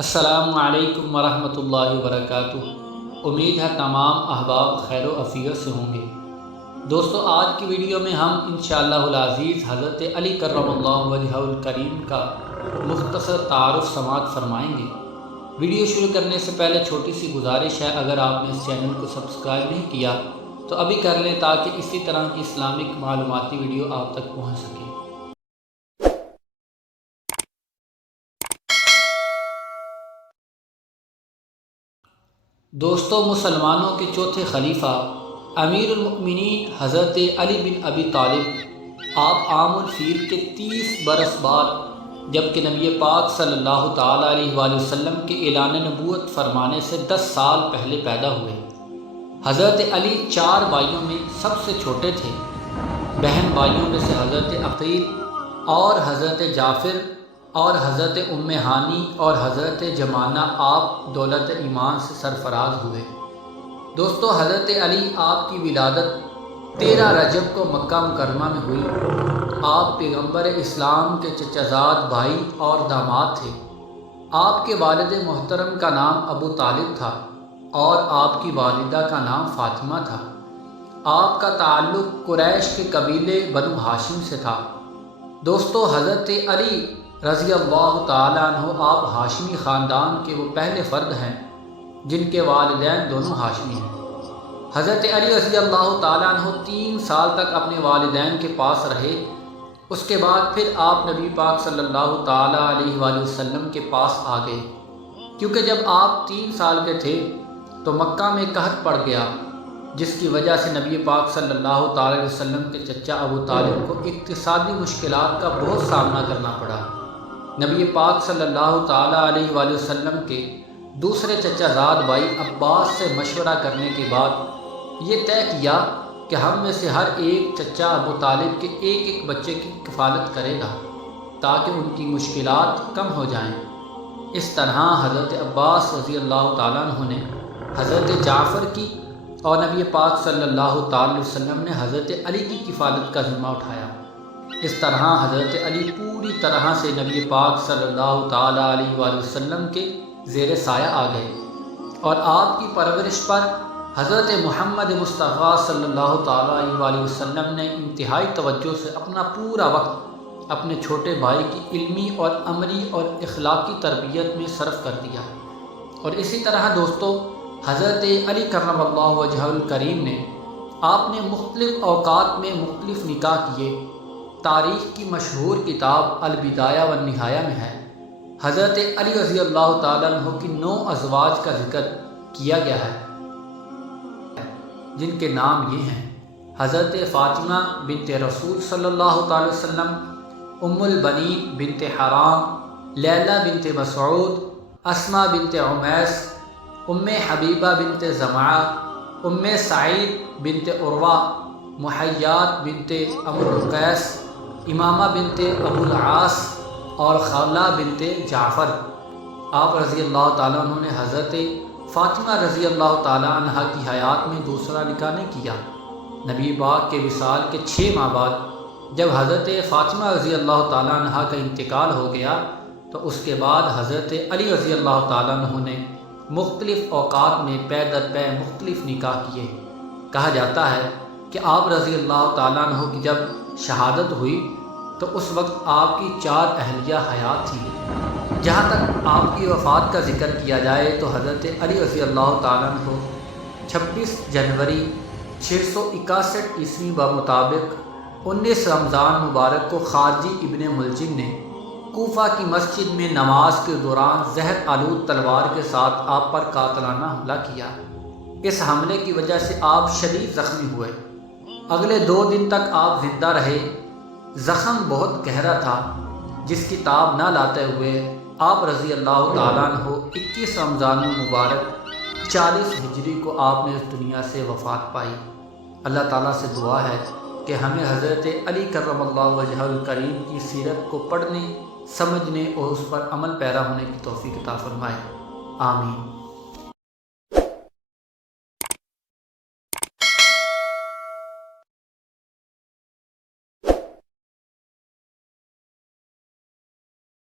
السلام علیکم ورحمۃ اللہ وبرکاتہ۔ امید ہے تمام احباب خیر و عافیت سے ہوں گے۔ دوستو، آج کی ویڈیو میں ہم انشاءاللہ العزیز حضرت علی کرم اللہ وجہہ الکریم کا مختصر تعارف سماعت فرمائیں گے۔ ویڈیو شروع کرنے سے پہلے چھوٹی سی گزارش ہے، اگر آپ نے اس چینل کو سبسکرائب نہیں کیا تو ابھی کر لیں تاکہ اسی طرح کی اسلامک معلوماتی ویڈیو آپ تک پہنچ سکے۔ دوستو، مسلمانوں کے چوتھے خلیفہ امیر المؤمنین حضرت علی بن ابی طالب آپ عام الفیل کے 30 برس بعد، جبکہ نبی پاک صلی اللہ تعالیٰ علیہ وآلہ وسلم کے اعلان نبوت فرمانے سے 10 سال پہلے پیدا ہوئے۔ حضرت علی 4 بھائیوں میں سب سے چھوٹے تھے۔ بہن بھائیوں میں سے حضرت عقیل اور حضرت جعفر اور حضرت ام ہانی اور حضرت جمانہ آپ دولت ایمان سے سرفراز ہوئے۔ دوستو، حضرت علی آپ کی ولادت 13 رجب کو مکہ مکرمہ میں ہوئی۔ آپ پیغمبر اسلام کے چچا زاد بھائی اور داماد تھے۔ آپ کے والد محترم کا نام ابو طالب تھا اور آپ کی والدہ کا نام فاطمہ تھا۔ آپ کا تعلق قریش کے قبیلے بنو ہاشم سے تھا۔ دوستو، حضرت علی رضی اللہ تعالیٰ عنہ آپ ہاشمی خاندان کے وہ پہلے فرد ہیں جن کے والدین دونوں ہاشمی ہیں۔ حضرت علی رضی اللہ تعالیٰ عنہ 3 سال تک اپنے والدین کے پاس رہے۔ اس کے بعد پھر آپ نبی پاک صلی اللہ تعالیٰ علیہ وآلہ وسلم کے پاس آ گئے، کیونکہ جب آپ 3 سال کے تھے تو مکہ میں قحط پڑ گیا، جس کی وجہ سے نبی پاک صلی اللہ تعالیٰ علیہ وسلم کے چچا ابو طالب کو اقتصادی مشکلات کا بہت سامنا کرنا پڑا۔ نبی پاک صلی اللہ تعالیٰ علیہ وآلہ وسلم کے دوسرے چچا زاد بھائی عباس سے مشورہ کرنے کے بعد یہ طے کیا کہ ہم میں سے ہر ایک چچا ابو طالب کے ایک بچے کی کفالت کرے گا تاکہ ان کی مشکلات کم ہو جائیں۔ اس طرح حضرت عباس رضی اللہ تعالیٰ عنہ نے حضرت جعفر کی اور نبی پاک صلی اللہ تعالیٰ علیہ وسلم نے حضرت علی کی کفالت کا ذمہ اٹھایا۔ اس طرح حضرت علی پوری طرح سے نبی پاک صلی اللہ تعالیٰ علیہ وآلہ وسلم کے زیر سایہ آ گئے، اور آپ کی پرورش پر حضرت محمد مصطفیٰ صلی اللہ تعالیٰ علیہ وآلہ وسلم نے انتہائی توجہ سے اپنا پورا وقت اپنے چھوٹے بھائی کی علمی اور عملی اور اخلاقی تربیت میں صرف کر دیا۔ اور اسی طرح دوستو، حضرت علی کرم اللہ وجہہ الکریم نے آپ نے مختلف اوقات میں مختلف نکاح کیے۔ تاریخ کی مشہور کتاب البدایہ والنہایہ میں ہے حضرت علی رضی اللہ تعالیٰ عنہ کی 9 ازواج کا ذکر کیا گیا ہے، جن کے نام یہ ہیں: حضرت فاطمہ بنت رسول صلی اللہ تعالیٰ وسلم، ام البنین بنت حرام، لیلہ بنت مسعود، اسماء بنت عمیس، ام حبیبہ بنت زمعہ، ام سعید بنت عروہ، محیات بنت عمرو القیس، امامہ بنت ابو العاص اور خولہ بنت جعفر۔ آپ رضی اللہ تعالیٰ عنہ نے حضرت فاطمہ رضی اللہ تعالیٰ عنہ کی حیات میں دوسرا نکاح نہیں کیا۔ نبی پاک کے وصال کے 6 ماہ بعد جب حضرت فاطمہ رضی اللہ تعالیٰ عنہ کا انتقال ہو گیا تو اس کے بعد حضرت علی رضی اللہ تعالیٰ عنہ نے مختلف اوقات میں پے در پے مختلف نکاح کیے۔ کہا جاتا ہے کہ آپ رضی اللہ تعالیٰ عنہ کی جب شہادت ہوئی تو اس وقت آپ کی 4 اہلیہ حیات تھیں۔ جہاں تک آپ کی وفات کا ذکر کیا جائے تو حضرت علی رضی اللہ تعالیٰ عنہ 26 جنوری 661 عیسوی بمطابق 19 رمضان مبارک کو خارجی ابن ملجم نے کوفہ کی مسجد میں نماز کے دوران زہر آلود تلوار کے ساتھ آپ پر قاتلانہ حملہ کیا۔ اس حملے کی وجہ سے آپ شدید زخمی ہوئے۔ اگلے 2 دن تک آپ زندہ رہے۔ زخم بہت گہرا تھا، جس کی تاب نہ لاتے ہوئے آپ رضی اللہ تعالیٰ عنہ 21 رمضان مبارک 40 ہجری کو آپ نے اس دنیا سے وفات پائی۔ اللہ تعالیٰ سے دعا ہے کہ ہمیں حضرت علی کرم اللہ وجہہ الکریم کی سیرت کو پڑھنے، سمجھنے اور اس پر عمل پیرا ہونے کی توفیق عطا فرمائے۔ آمین۔